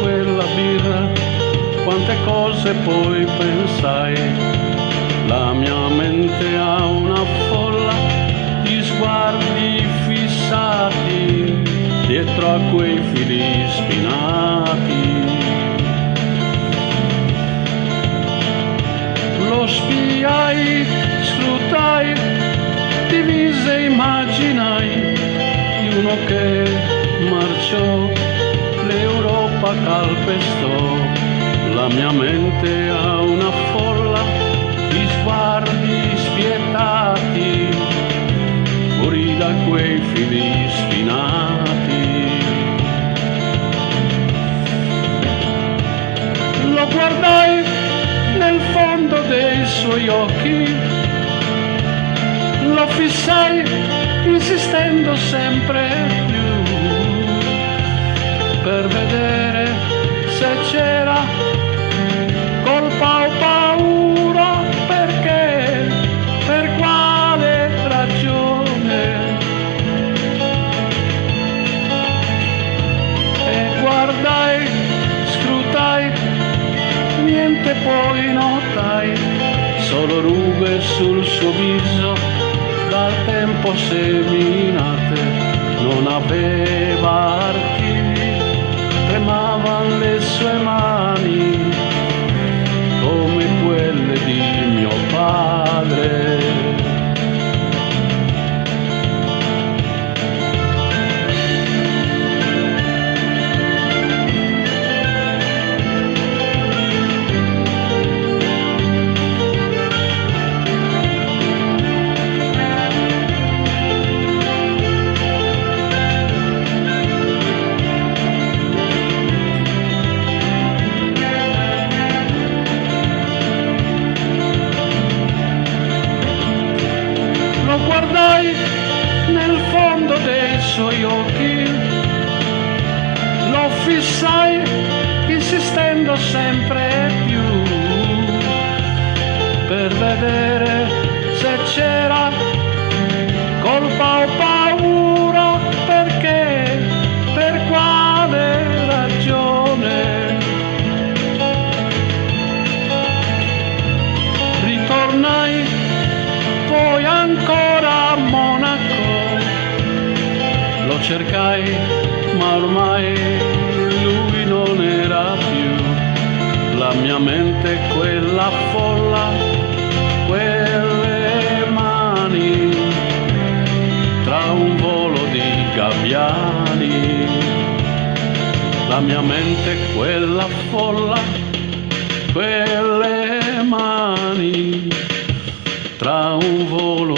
quella birra, quante cose poi pensai. La mia mente ha una folla di sguardi fissati dietro a quei fili spinati. Lo spiai, scrutai, divise immaginai di uno che marciò, l'Europa calpestò. La mia mente ha una folla di sguardi spietati fuori da quei fili spinati. Lo guardai nel fondo dei suoi occhi, lo fissai insistendo sempre più per vedere se c'era colpa o paura, perché, per quale ragione. E guardai, scrutai, niente poi notai, solo rughe sul suo viso dal tempo seminate. Non aveva artigli, tremavan le sue mani come quelle di mio padre. Lo guardai nel fondo dei suoi occhi, lo fissai insistendo sempre più per vedere se c'era colpa o paura, perché, per quale ragione. Ritornai poi ancora a Monaco, lo cercai ma ormai lui non era più. La mia mente quella folla, quelle mani tra un volo di gabbiani. La mia mente quella folla, quelle mani tra un volo